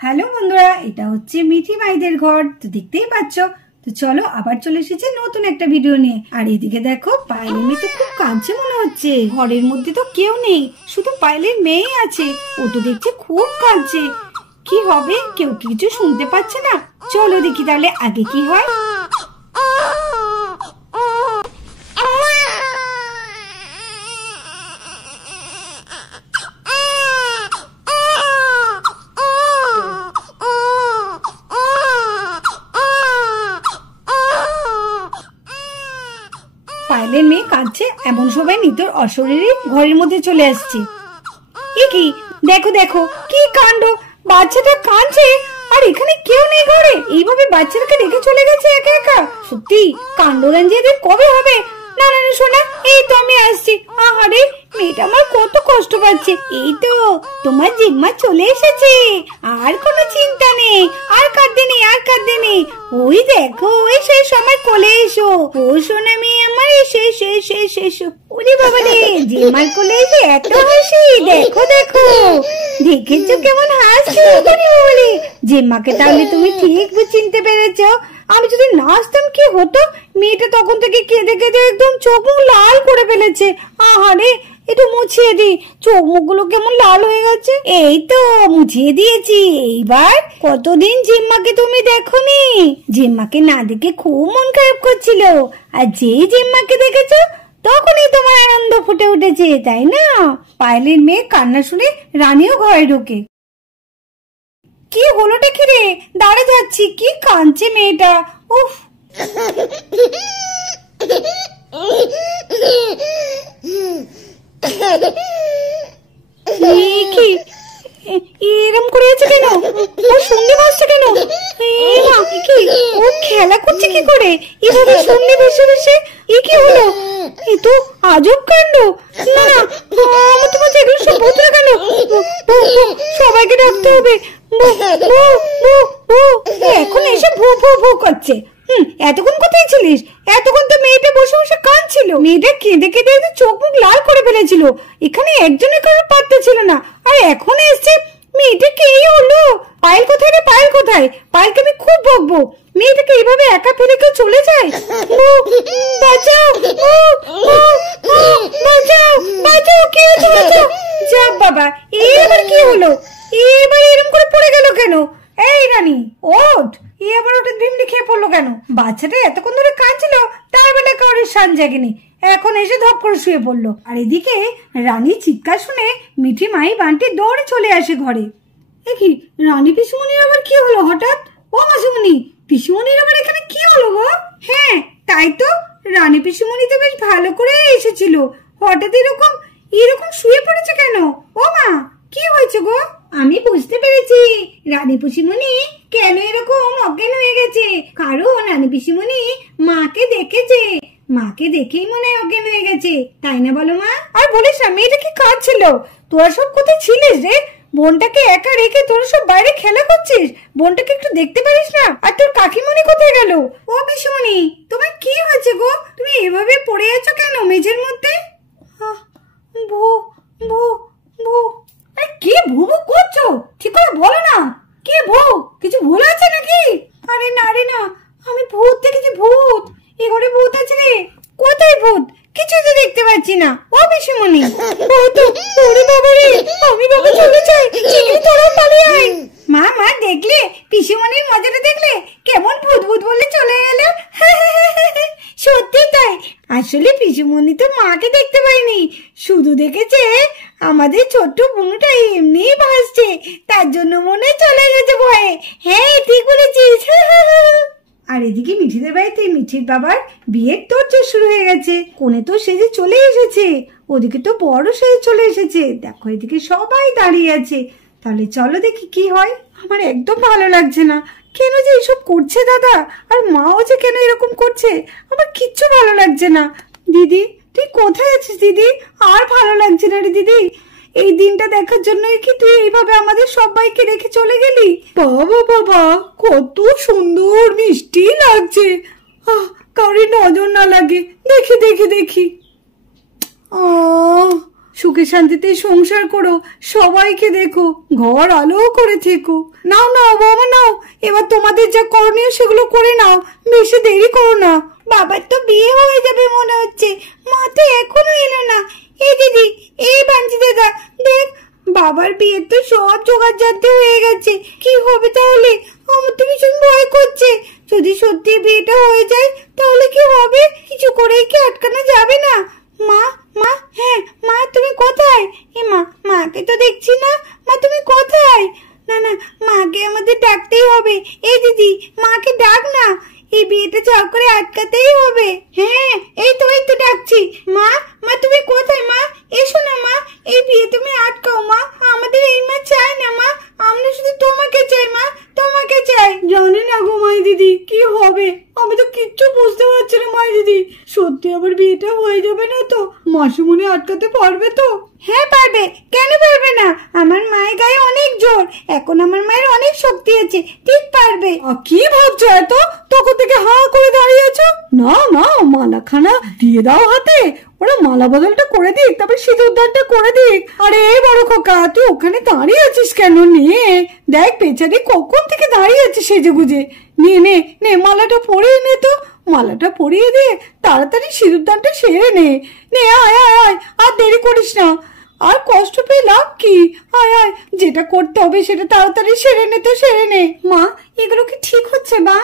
Hello বন্ধুরা, এটা হচ্ছে মিঠি মাইদের ঘর। তো দেখতেই পাচ্ছ। তো চলো আবার চলে এসেছে নতুন একটা ভিডিও নিয়ে। আর এদিকে দেখো, পায়েলের মেয়ে তো খুব কাঁদছে মনে হচ্ছে। ঘরের মধ্যে তো কেউ নেই, শুধু পায়েলের মেয়ে আছে। ও তো দেখছে খুব কাঁদছে। কি হবে, কেউ কিছু শুনতে পাচ্ছে না। চলো দেখি তাহলে আগে কি হয়। পায়েলের মেয়ে কাঁদছে এমন সময় নিতর অশরীরী ঘরের মধ্যে চলে আসছে। এ কি, দেখো দেখো কি কাণ্ড, বাচ্চাটা কাঁদছে আর এখানে কেউ নেই ঘরে। এইভাবে বাচ্চাটাকে রেখে চলে গেছে একা একা। সত্যি কাণ্ডজ্ঞান যে এদের কবে হবে। না না শোনা, এই তো আমি আসছি। আহারে, মেয়েটা আমার কত কষ্ট পাচ্ছে। এই তো তোমার জিম্মা চলে এসেছে, আর কোনো চিন্তা নেই, আর কাঁদতে নেই, আর কাঁদতে নেই। ওই দেখো, ওই সেই সময় কোলে এসো। ও সোনা মেয়ে আমার, এসে এসে এসে এসে এসো। ওরে বাবা রে, জিম্মার কোলে এসে এত হাসি। দেখো দেখো, দেখেছো কেমন হাসি বলে। জিম্মাকে তাহলে তুমি ঠিক চিনতে পেরেছো। আমি যদি না আসতাম কি হতো। মেয়েটা তখন থেকে কেঁদে কেঁদে একদম চোখ মুখ লাল করে ফেলেছে। আহারে, একটু মুছিয়ে দি, চোখ মুখগুলো কেমন লাল হয়ে গেছে। এই তো মুছিয়ে দিয়েছি। এইবার কতদিন জিম্মাকে তুমি দেখোনি। জিম্মাকে না দেখে খুব মন খারাপ করছিল, আর যেই জিম্মাকে দেখেছো তখনই তোমার আনন্দ ফুটে উঠেছে, তাই না? পায়েলের মেয়ে কান্না শুনে রানীও ঘরে ঢোকে। কি হলোটা কি রে, দাঁড়ে যাচ্ছি, কি কাঁদছে মেয়েটা। উফ, কি এরম করে আছে কেন? ও শুনতে পাচ্ছে কেন? কি ও খেলা করছে কি করে এভাবে শুনতে বসে বসে? এ কি হলো? এ তো আজব কাণ্ড। না না, আমার তো মনে এগুলো সব ভূতরা কেন? সবাইকে ডাকতে হবে। এখন এসে ভু ভু ভু করছে। এতক্ষণ কোথায় ছিলিস? এতক্ষণ তো মেয়েটা বসে বসে কাঁদছিল। মেয়েটা কেঁদে কেঁদে চোখ মুখ লাল করে ফেলেছিল। এখানে একজনের কারোর পাত্তা ছিল না, আর এখন এসছে। মেয়েটা কে হলো? পায়েল কোথায় রে? পায়েল কোথায়? পায়েলকে আমি খুব বকবো। মেয়েটাকে এইভাবে একা ফেলে কেউ চলে যায়? বাঁচাও, বাঁচাও, বাঁচাও, কে আছে? বাঁচাও। যা বাবা, এবার কি হলো? এবার এরকম করে পড়ে গেল কেন? এই রানী, ওঠ। এবার ওটা ডিমডি খেয়ে পড়লো কেন? বাচ্চাটা এতক্ষণ ধরে কাঁদছিল, তার বেলা কারোর শান জাগেনি, এখন এসে ধপ করে শুয়ে পড়লো। আর এদিকে রানীর চিৎকার শুনে মিঠি মাই বান্টি দৌড়ে চলে আসে ঘরে। এ কি, রানী পিসুমনির আবার কি হলো হঠাৎ? ও মাসুমনি, পিসুমনির আবার এখানে কি হলো গো? হ্যাঁ তাই তো, রানী পিসুমনি তো বেশ ভালো করে এসেছিল, হঠাৎ এরকম এরকম শুয়ে পড়েছে কেন? ও মা, কি হয়েছে গো? আমি বুঝতে পেরেছি রানী পিসিমণি কেন এরকম অজ্ঞান হয়ে গেছে। কারণ রানী পিসিমণি মাকে দেখেছে, মাকে দেখেই মনে হয় অজ্ঞান হয়ে গেছে, তাই না বলো মা? আর বলিস না, মেয়েটা কি কাঁদছিল। তোরা সব কোথায় ছিলিস রে? বোনটাকে একা রেখে তোরা সব বাইরে খেলা করছিস। বোনটাকে একটু দেখতে পারিস না? আর তোর কাকিমণি কোথায় গেল? ও পিসিমণি, তোমার কি হয়েছে গো? তুমি এভাবে পড়ে আছো কেন মেঝের মধ্যে? ভু ভু ভু। কি ভু ভু করছো? ঠিক করে বলো না, কি ভু? কিছু ভুল আছে নাকি? আরে না রে না, আমি ভূত দেখেছি, ভূত। এ ঘরে ভূত আছে রে। কোথায় ভূত? কিছুই তো দেখতে পাচ্ছি না। ও পিসিমণি, ভূত। ওরে বাবা রে, আমি বাবা চলে যাই, চিংড়ি তোরা পালিয়ে আয়। মা মা, দেখলে পিসিমণির মজাটা? দেখলে কেমন ভূত ভূত বলে চলে গেল? সত্যি তাই, আসলে পিসিমণি তো মাকে দেখতে পাইনি, শুধু দেখেছে আমাদের ছোট্ট বুনুটা এমনি ভাসছে, তার জন্য মনে চলে গেছে ভয়ে। হ্যাঁ ঠিক বলেছিস। আর এদিকে মিঠিদের বাড়িতে মিঠির বাবার বিয়ের তোড়জোড় শুরু হয়ে গেছে। কোণে তো সেজে চলে এসেছে, ওদিকে তো বড় সেজে চলে এসেছে। দেখো এদিকে সবাই দাঁড়িয়ে আছে। তাহলে চলো দেখি কি হয়। আমার একদম ভালো লাগছে না, কেন যে এসব করছে দাদা, আর মাও যে কেন এরকম করছে, আমার কিচ্ছু ভালো লাগছে না। দিদি, তুই কোথায় আছিস দিদি? আর ভালো লাগছে না রে দিদি। এই দিনটা দেখার জন্যই কি তুই এইভাবে আমাদের সবাইকে রেখে চলে গেলি? বাবা বাবা, কত সুন্দর মিষ্টি লাগছে। কাউরি নজর না লাগে, দেখি দেখি দেখি। সুখে শান্তিতে সংসার করো, সবাইকে দেখো, ঘর আলো করে থেকো। নাও নাও বাবা নাও, এবার তোমাদের যা করণীয় সেগুলো করে নাও, বেশি দেরি করো না। বাবার তো বিয়ে হয়ে যাবে মনে হচ্ছে, মা তো এখনো এলো না। এই দিদি, এই বাঞ্জি দাদা, দেখ বাবার বিয়ে তো সব জোগাড় জানতে হয়ে গেছে, কি হবে তাহলে? আমার তো ভীষণ ভয় করছে, যদি সত্যি বিয়েটা হয়ে যায় তাহলে কি হবে? কিছু করেই কি আটকানো যাবে না? মা মা, হ্যাঁ মা, তুমি কোথায়? এ মা, মাকে তো দেখছি না। মা তুমি কোথায়? না না, মাকে আমাদের ডাকতেই হবে। এই দিদি, মাকে ডাক না, এই বিয়েটা চাও করে আটকাতেই হবে। হ্যাঁ এই তো ডাকছি। মা মা তুমি কোথায়? মা এসো না মা, এই বিয়ে তুমি আটকাও মা, আমাদের এই মা চাই না মা, আমরা শুধু তোমাকে চাই মা, তোমাকে চাই। জানি না গো মাই দিদি, কি হবে? আমি তো কিচ্ছু বুঝতে পারছি না মাই দিদি। সত্যি আবার বিয়েটা হয়ে যাবে না তো? মাসিমণি আটকাতে পারবে তো? হ্যাঁ পারবে, কেন পারবে না? আমার মায়ের গায়ে অনেক জোর, এখন আমার মায়ের অনেক শক্তি আছে, ঠিক পারবে। কি ভাবছো এত? তখন থেকে হা করে দাঁড়িয়ে আছো। না না, মালাখানা দিয়ে দাও হাতে, ওরা মালা বদলটা করে দিক, তারপর সিঁদুর দানটা করে দিক। আরে বড় খোকা, তুই ওখানে দাঁড়িয়ে আছিস কেন? নিয়ে দেখ পেছনে কখন থেকে দাঁড়িয়ে আছিস সেজে গুজে। নিয়ে নে নে, মালাটা পরিয়ে নে তো, মালাটা পরিয়ে দে, তাড়াতাড়ি সিঁদুর দানটা সেরে নে। নে আয় আয় আয়, আর দেরি করিস না, আর কষ্ট পেয়ে লাভ কি? আয় আয়, যেটা করতে হবে সেটা তাড়াতাড়ি সেরে নে তো, সেরে নে। মা এগুলো কি ঠিক হচ্ছে মা?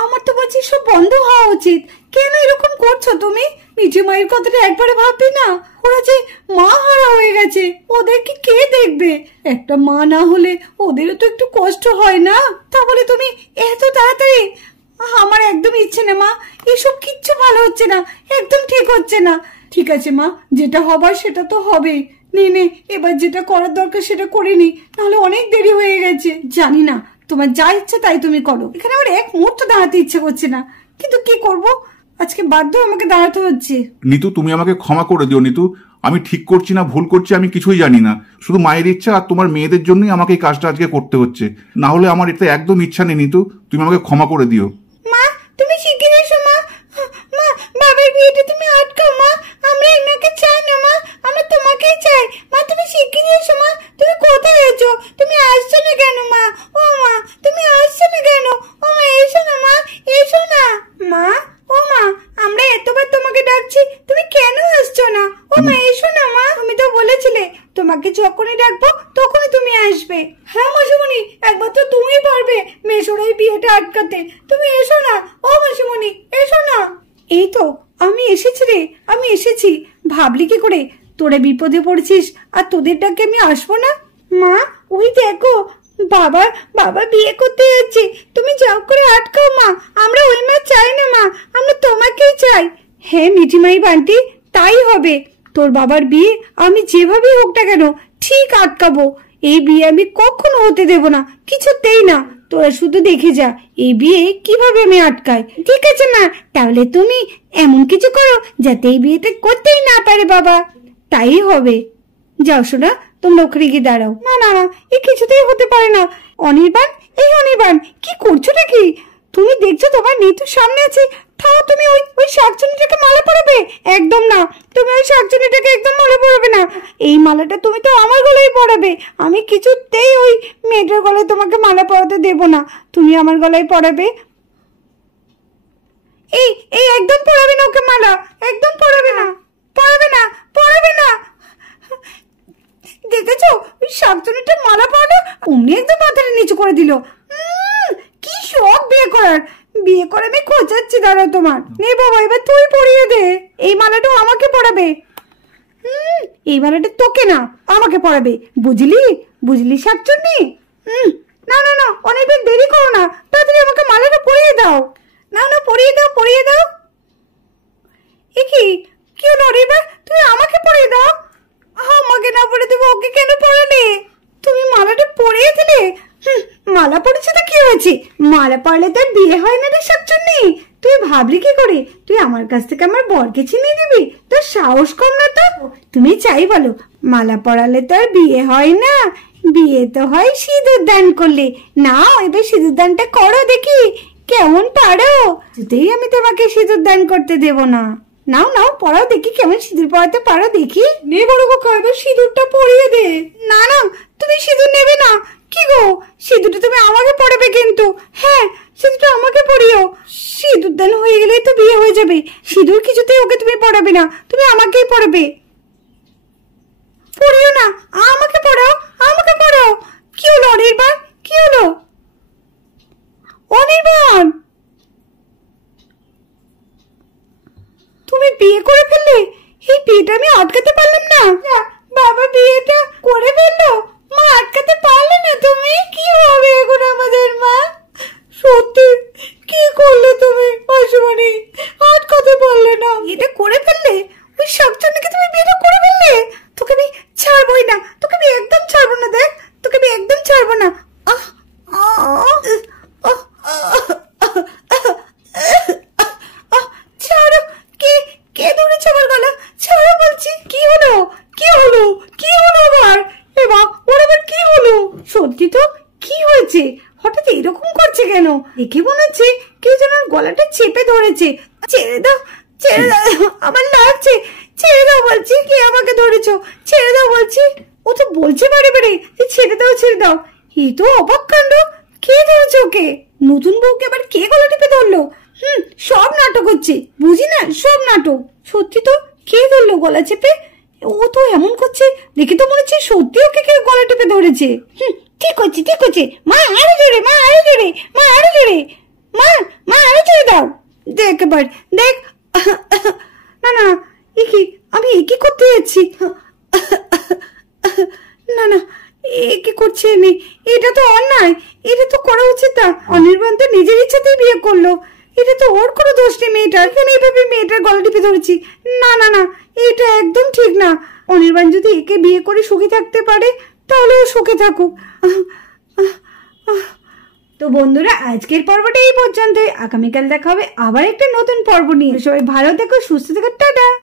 আমার তো বলছি সব বন্ধ হওয়া উচিত। কেন এরকম করছো তুমি? মিঠি মায়ের কথাটা একবারে ভাববি না? ওরা যে মা হারা হয়ে গেছে, ওদেরকে কে দেখবে? একটা মা না হলে ওদেরও তো একটু কষ্ট হয় না? তাহলে তুমি এত তাড়াতাড়ি? আমার একদম ইচ্ছে না মা, এসব কিচ্ছু ভালো হচ্ছে না, একদম ঠিক হচ্ছে না। ঠিক আছে মা, যেটা হবার সেটা তো হবে। নে নে, এবার যেটা করার দরকার সেটা করে নি, নাহলে অনেক দেরি হয়ে গেছে। জানি না, তোমার যা ইচ্ছে তাই তুমি করো, এখানে আমার এক মুহূর্ত দাঁড়াতে ইচ্ছে করছে না, কিন্তু কি করব, আজকে বাধ্য আমাকে দাঁড়াতে হচ্ছে। নিতু, তুমি আমাকে ক্ষমা করে দিও নিতু, আমি ঠিক করছি না ভুল করছি আমি কিছুই জানি না, শুধু মায়ের ইচ্ছা আর তোমার মেয়েদের জন্যই আমাকে এই কাজটা আজকে করতে হচ্ছে, না হলে আমার এতে একদম ইচ্ছা নেই। নিতু, তুমি আমাকে ক্ষমা করে দিও। মা তুমি শিগগির এসো মা, মা বাবার বিয়েটা তুমি আটকাও মা, আমরা এনাকে চাই না মা, আমরা তোমাকেই চাই। মা তুমি শিগগির এসো মা, তুমি কোথায় আছো? তুমি আসছো না কেন মা? ও মা তুমি আসছো না কেন? ও মা এসো না মা, এসো না মা। ও মা, আমরা এতবার তোমাকে ডাকছি, তুমি কেন আসছো না? ও মা এসো না মা, তুমি তো বলেছিলে তোমাকে যখনই ডাকবো তখনই তুমি আসবে। হ্যাঁ মাসিমণি, একবার তো তুমিই পারবে মেশোর এই বিয়েটা আটকাতে, তুমি এসো না। ও মাসিমণি এসো না। এই তো আমি এসেছি রে, আমি এসেছি। ভাবলি কি করে তোরা বিপদে পড়েছিস আর তোদের ডাকে আমি আসবো না? মা ওই দেখো, বাবা বিয়ে করতে যাচ্ছে, তুমি যাও করে আটকাও মা, আমরা ওই মা চাই না মা, আমরা তোমাকেই চাই। হ্যাঁ মিঠিমাই বান্টি, তাই হবে। তোর বাবার বিয়ে আমি যেভাবেই হোক না কেন ঠিক আটকাবো, এই বিয়ে আমি কখনো হতে দেব না, কিছুতেই না। তোরা শুধু দেখে যা এই বিয়ে কিভাবে আমি আটকাই। ঠিক আছে মা, তাহলে তুমি এমন কিছু করো যাতে এই বিয়েটা করতেই না পারে বাবা। তাই হবে, যাও শোনা, তোমরা ওখানে গিয়ে দাঁড়াও। না না না, এ কিছুতেই হতে পারে না। অনির্বাণ, এই অনির্বাণ, কি করছো নাকি? তুমি দেখছো তোমার নিতুর সামনে আছে, তাও তুমি ওই শাকচুনিটাকে মালা পরাবে? একদম না, তুমি ওই শাকচুনিটাকে একদম মালা পরাবে না। এই মালাটা তুমি তো আমার গলায় পরাবে, আমি কিছুতেই ওই মেয়েটার গলায় তোমাকে মালা পরাতে দেব না, তুমি আমার গলায় পরাবে। এই এই একদম পরাবে না ওকে মালা, একদম পরাবে না, পরাবে না, পরাবে না। দেখেছো ওই শাকচুনিটা মালা পরালো, অমনি একদম মাথাটা নিচু করে দিল। কি শখ বিয়ে করার, বিয়ে করে আমি খোঁজাচ্ছি, দাঁড়াও তোমার। নে বাবা, এবার তুই পরিয়ে দে, এই মালাটাও আমাকে পরাবে। এই মালাটা তোকে না, আমাকে পরাবে, বুঝলি বুঝলি শাকচুন্নি? না না না, অনেকদিন দেরি করো না, তাড়াতাড়ি আমাকে মালাটা পরিয়ে দাও। না না, পরিয়ে দাও, পরিয়ে দাও। এ কি কি হলো রিবা, তুমি আমাকে পরিয়ে দাও। আমাকে না পরে দেবো, ওকে কেন পরালে? তুমি মালাটা পরিয়ে দিলে। মালা পড়েছে তো কি হয়েছে, মালা পরলে তোর বিয়ে হয় না রে শাকচুন্নি। তুই ভাবলি কি করে তুই আমার কাছ থেকে আমার বরকে ছিনিয়ে দিবি? তোর সাহস কম না তো? তুমি চাই বলো, মালা পরালে তো আর বিয়ে হয় না, বিয়ে তো হয় সিঁদুর দান করলে। নাও এবার সিঁদুর দানটা করো, দেখি কেমন পারো। যদি আমি তোমাকে সিঁদুর দান করতে দেব না। নাও নাও পড়াও দেখি, কেমন সিঁদুর পড়াতে পারো দেখি। নে বড় কাকা, এবার সিঁদুরটা পরিয়ে দে। না না, তুমি সিঁদুর নেবে না। কি গো, সিঁদুরটা তুমি আমাকে পড়াবে কিন্তু। হ্যাঁ, সিঁদুরটা আমাকে পরিও। সিঁদুর দান হয়ে গেলেই তো বিয়ে হয়ে যাবে। সিঁদুর কিছুতেই ওকে তুমি পড়াবে না, তুমি আমাকেই পড়াবে। পড়িও না, আমাকে পড়াও, আমাকে পড়াও। কি হলো অনির্বাণ, কি হলো অনির্বাণ? তুমি বিয়ে করে ফেললে? এই বিয়েটা আমি আটকাতে পারলাম না। বাবা বিয়েটা করে ফেললো, মা আটকাতে পারলে না তুমি? কি হবে এখন আমাদের মা? সত্যি কি করলে তুমি মাসিমণি, আটকাতে পারলে না? এটা করে ফেললে, ওই শাকচুন্নিকে তুমি বিয়েটা করে ফেললে। তোকে আমি ছাড়বই না, তোকে আমি একদম ছাড়বো না। দেখ, তোকে আমি একদম ছাড়বো না। ছাড়ো। কে ধরেছে আমার গলা? ছাড়ো বলছি। কি হলো, কি হলো, কি হলো আবার? এবা ওর আবার কি হলো? সত্যি তো, কি হয়েছে? হঠাৎ এরকম করছে কেন? দেখে মনে হচ্ছে কেউ যেন গলাটা চেপে ধরেছে। ছেড়ে দাও, ছেড়ে দাও, আমার লাগছে। ছেড়ে দাও বলছি। কে আমাকে ধরেছো? ছেড়ে দাও বলছি। ও তো বলছে বারে বারে যে ছেড়ে দাও, ছেড়ে দাও। এই তো অবাক কাণ্ড। কে ধরেছে ওকে? নতুন বউকে আবার কে গলা টিপে ধরলো? সব নাটক হচ্ছে, বুঝি না, সব নাটক। সত্যি তো, কে ধরলো গলা চেপে? ও তো এমন করছে, দেখে তো মনে হচ্ছে সত্যি ওকে কেউ গলা টিপে ধরেছে। ঠিক হচ্ছে, ঠিক হচ্ছে। মা আরো জোরে, মা আরো জোরে, মা আরো জোরে, মা মা আরো জোরে দাও। দেখ এবার, দেখ। না না, আমি কি করতে যাচ্ছি? না না, কি করছে? এটা তো অন্যায়, এটা তো করা উচিত না। অনির্বাণ তো নিজের ইচ্ছাতেই বিয়ে করলো, এটা তো ওর কোনো দোষ নেই। মেয়েটার কেন এইভাবে মেয়েটার গলা টিপে ধরেছি? না না না, এটা একদম ঠিক না। অনির্বাণ যদি একে বিয়ে করে সুখী থাকতে পারে, তাহলে ও সুখে থাকুক। তো বন্ধুরা, আজকের পর্বটা এই পর্যন্তই। আগামীকাল দেখা হবে আবার একটা নতুন পর্ব নিয়ে। সবাই ভালো থেকো, সুস্থ থেকো, টাটা।